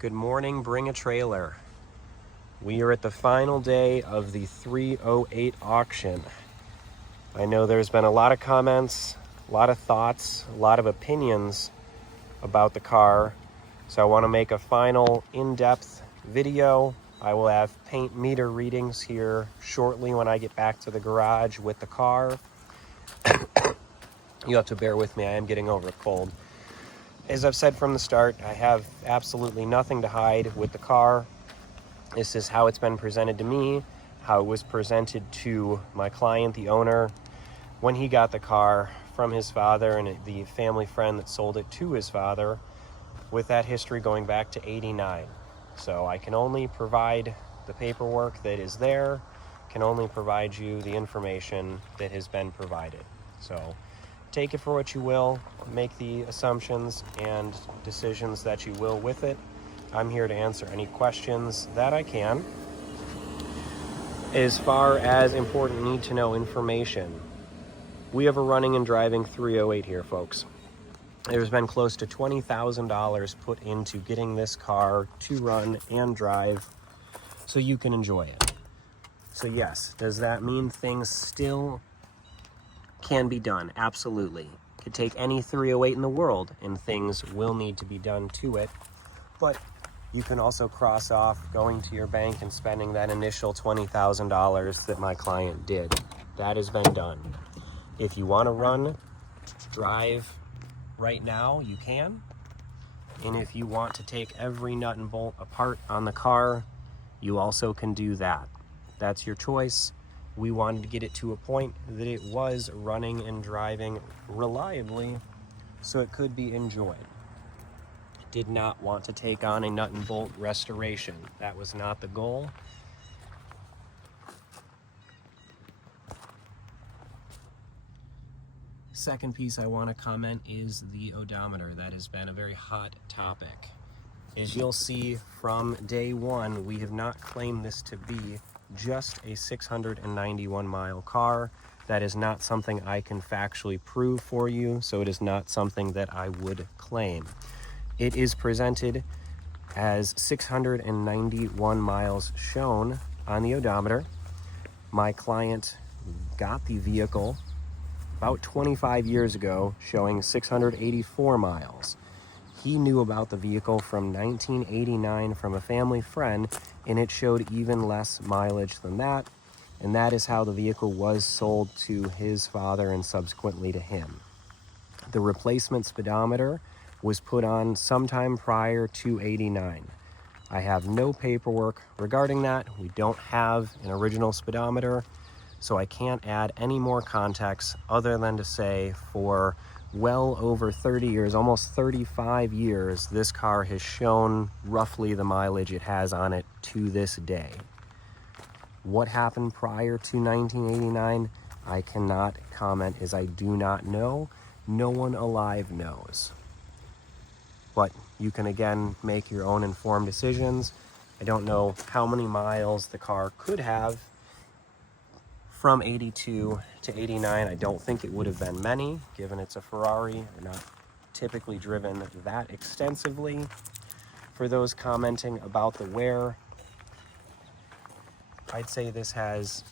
Good morning, bring a trailer. We are at the final day of the 308 auction. I know there's been a lot of comments, a lot of thoughts, a lot of opinions about the car. So I want to make a final in-depth video. I will have paint meter readings here shortly when I get back to the garage with the car. You have to bear with me, I am getting over a cold. As I've said from the start, I have absolutely nothing to hide with the car. This is how it's been presented to me, how it was presented to my client, the owner, when he got the car from his father and the family friend that sold it to his father, with that history going back to '89. So I can only provide the paperwork that is there, can only provide you the information that has been provided. So take it for what you will, make the assumptions and decisions that you will with it. I'm here to answer any questions that I can. As far as important need to know information, we have a running and driving 308 here, folks. There's been close to $20,000 put into getting this car to run and drive so you can enjoy it. So yes, does that mean things still can be done? Absolutely. Could take any 308 in the world and things will need to be done to it. But you can also cross off going to your bank and spending that initial $20,000 that my client did. That has been done. If you want to run, drive right now, you can. And if you want to take every nut and bolt apart on the car, you also can do that. That's your choice. We wanted to get it to a point that it was running and driving reliably so it could be enjoyed. Did not want to take on a nut and bolt restoration. That was not the goal. Second piece I want to comment is the odometer. That has been a very hot topic. As you'll see from day one, we have not claimed this to be just a 691 mile car. That is not something I can factually prove for you, so it is not something that I would claim. It is presented as 691 miles shown on the odometer. My client got the vehicle about 25 years ago showing 684 miles. He knew about the vehicle from 1989 from a family friend, and it showed even less mileage than that, and that is how the vehicle was sold to his father and subsequently to him. The replacement speedometer was put on sometime prior to '89. I have no paperwork regarding that. We don't have an original speedometer, so I can't add any more context other than to say for well over 30 years, almost 35 years, this car has shown roughly the mileage it has on it to this day. What happened prior to 1989, I cannot comment as I do not know. No one alive knows. But you can again make your own informed decisions. I don't know how many miles the car could have from 82 to 89. I don't think it would have been many, given it's a Ferrari. They're not typically driven that extensively. For those commenting about the wear, I'd say this has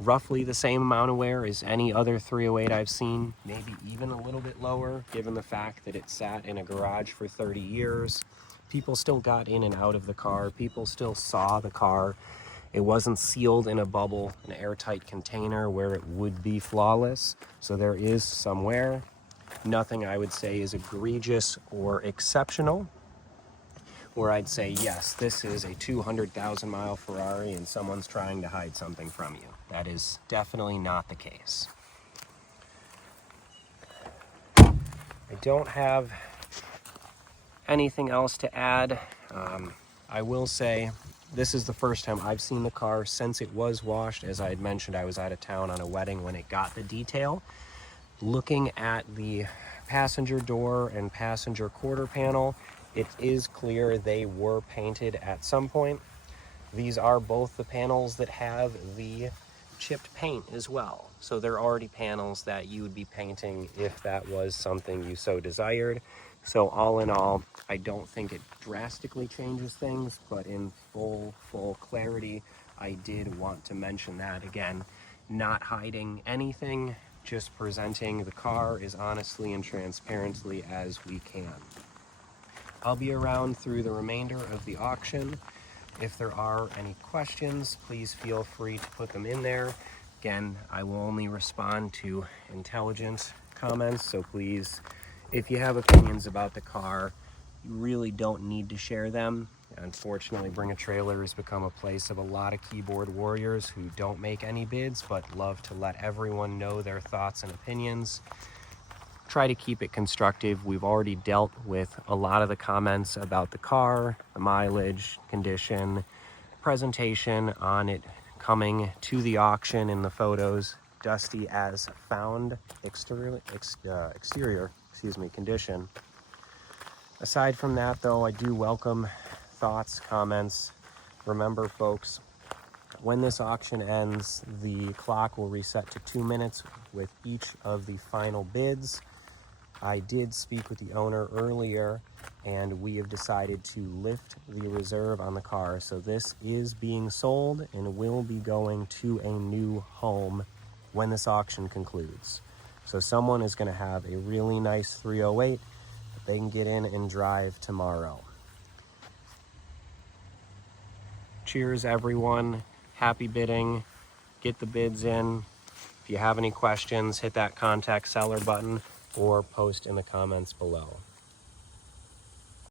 roughly the same amount of wear as any other 308 I've seen, maybe even a little bit lower, given the fact that it sat in a garage for 30 years. People still got in and out of the car. People still saw the car. It wasn't sealed in a bubble, an airtight container where it would be flawless. So there is some wear. Nothing I would say is egregious or exceptional, where I'd say, yes, this is a 200,000 mile Ferrari and someone's trying to hide something from you. That is definitely not the case. I don't have anything else to add. I will say this is the first time I've seen the car since it was washed. As I had mentioned, I was out of town on a wedding when it got the detail. Looking at the passenger door and passenger quarter panel, it is clear they were painted at some point. These are both the panels that have the chipped paint as well. So they're already panels that you would be painting if that was something you so desired. So all in all, I don't think it drastically changes things, but in full clarity, I did want to mention that. Again, not hiding anything, just presenting the car as honestly and transparently as we can. I'll be around through the remainder of the auction. If there are any questions, please feel free to put them in there. Again, I will only respond to intelligent comments, so please, if you have opinions about the car, you really don't need to share them. Unfortunately, Bring a Trailer has become a place of a lot of keyboard warriors who don't make any bids, but love to let everyone know their thoughts and opinions. Try to keep it constructive. We've already dealt with a lot of the comments about the car, the mileage, condition, presentation on it coming to the auction in the photos, dusty as found, exterior condition. Aside from that, though, I do welcome thoughts, comments. Remember, folks, when this auction ends, the clock will reset to 2 minutes with each of the final bids. I did speak with the owner earlier, and we have decided to lift the reserve on the car. So this is being sold and will be going to a new home when this auction concludes. So someone is going to have a really nice 308 that they can get in and drive tomorrow. Cheers, everyone. Happy bidding. Get the bids in. If you have any questions, hit that contact seller button or post in the comments below.